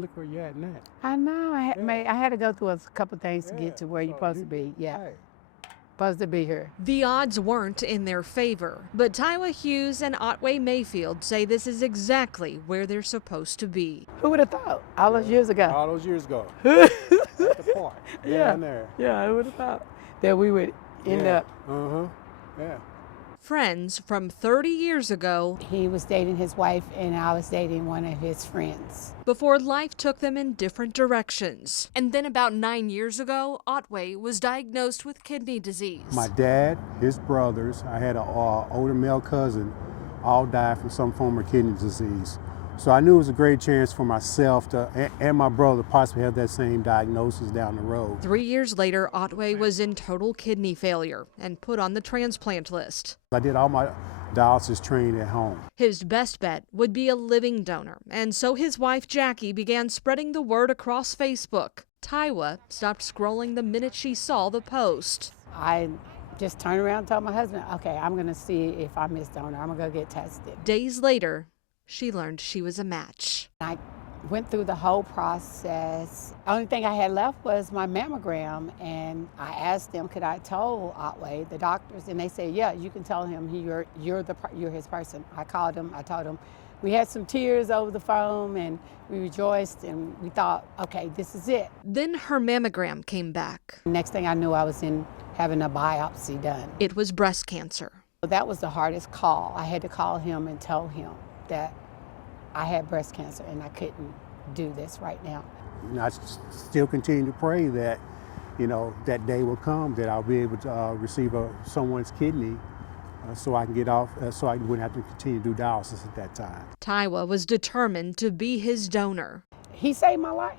look where you're at now. I know. I had to go through a couple things to get to where you're supposed to be. Yeah. Hey. Supposed to be here. The odds weren't in their favor, but Tywa, Hughes, and Otway Mayfield say this is exactly where they're supposed to be. Who would have thought? All those years ago. All those years ago. At the park. Down there. Yeah, who would have thought that we would end up. Yeah. Friends from 30 years ago, He was dating his wife and I was dating one of his friends. before life took them in different directions. And then about 9 years ago, Otway was diagnosed with kidney disease. My dad, his brothers, I had an older male cousin, all died from some form of kidney disease. So I knew it was a great chance for myself and my brother to possibly have that same diagnosis down the road. 3 years later, Otway was in total kidney failure and put on the transplant list. I did all my dialysis training at home. His best bet would be a living donor, and so his wife Jackie began spreading the word across Facebook. Tywa stopped scrolling the minute she saw the post. I just turned around and told my husband, okay, I'm going to see if I'm his donor. I'm going to go get tested. Days later, she learned she was a match. I went through the whole process. The only thing I had left was my mammogram, and I asked them, could I tell Otway, the doctors, and they said, yeah, you can tell him you're his person. I called him, I told him. We had some tears over the phone, and we rejoiced, and we thought, okay, this is it. Then her mammogram came back. Next thing I knew, I was having a biopsy done. It was breast cancer. That was the hardest call. I had to call him and tell him that I had breast cancer and I couldn't do this right now. And I still continue to pray that, that day will come, that I'll be able to receive someone's kidney so I can get off, so I wouldn't have to continue to do dialysis at that time. Tywa was determined to be his donor. He saved my life.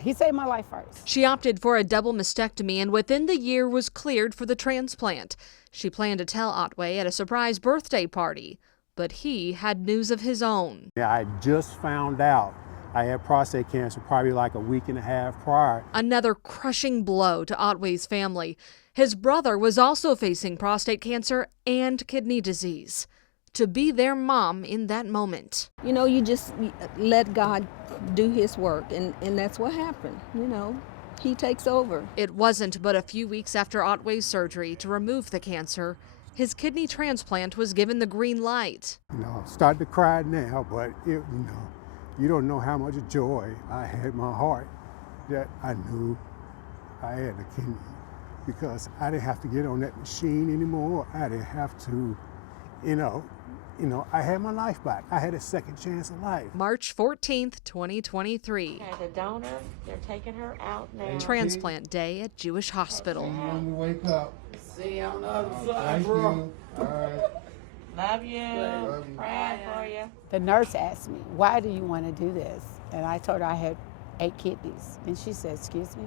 He saved my life first. She opted for a double mastectomy and within the year was cleared for the transplant. She planned to tell Otway at a surprise birthday party, but he had news of his own. Yeah, I just found out I had prostate cancer probably like a week and a half prior. Another crushing blow to Otway's family. His brother was also facing prostate cancer and kidney disease. To be their mom in that moment. You just let God do his work, and that's what happened, He takes over. It wasn't but a few weeks after Otway's surgery to remove the cancer, his kidney transplant was given the green light. I'm starting to cry now, but you don't know how much joy I had in my heart that I knew I had a kidney, because I didn't have to get on that machine anymore. I didn't have to, I had my life back. I had a second chance of life. March 14th, 2023. Okay, the donor, they're taking her out now. Transplant Day at Jewish Hospital. Wake up. See you on the other side, Thank bro. you. All right. Love you. Praying for you. The nurse asked me, why do you want to do this? And I told her I had 8 kidneys. And she said, excuse me?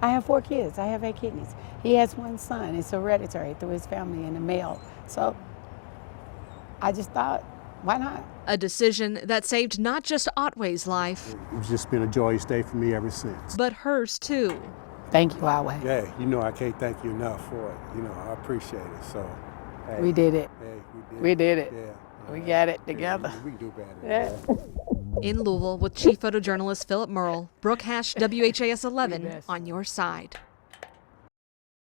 I have 4 kids. I have 8 kidneys. He has 1 son. It's hereditary through his family and a male. So I just thought, why not? A decision that saved not just Otway's life, It's just been a joyous day for me ever since. but hers too. Thank you, Otway. Yeah, I can't thank you enough for it. I appreciate it. So, hey, We did it. Hey, We did it. Yeah. We got it together. We can do better. Yeah. In Louisville with Chief Photojournalist Philip Merle, Brooke Hash, WHAS 11 on your side.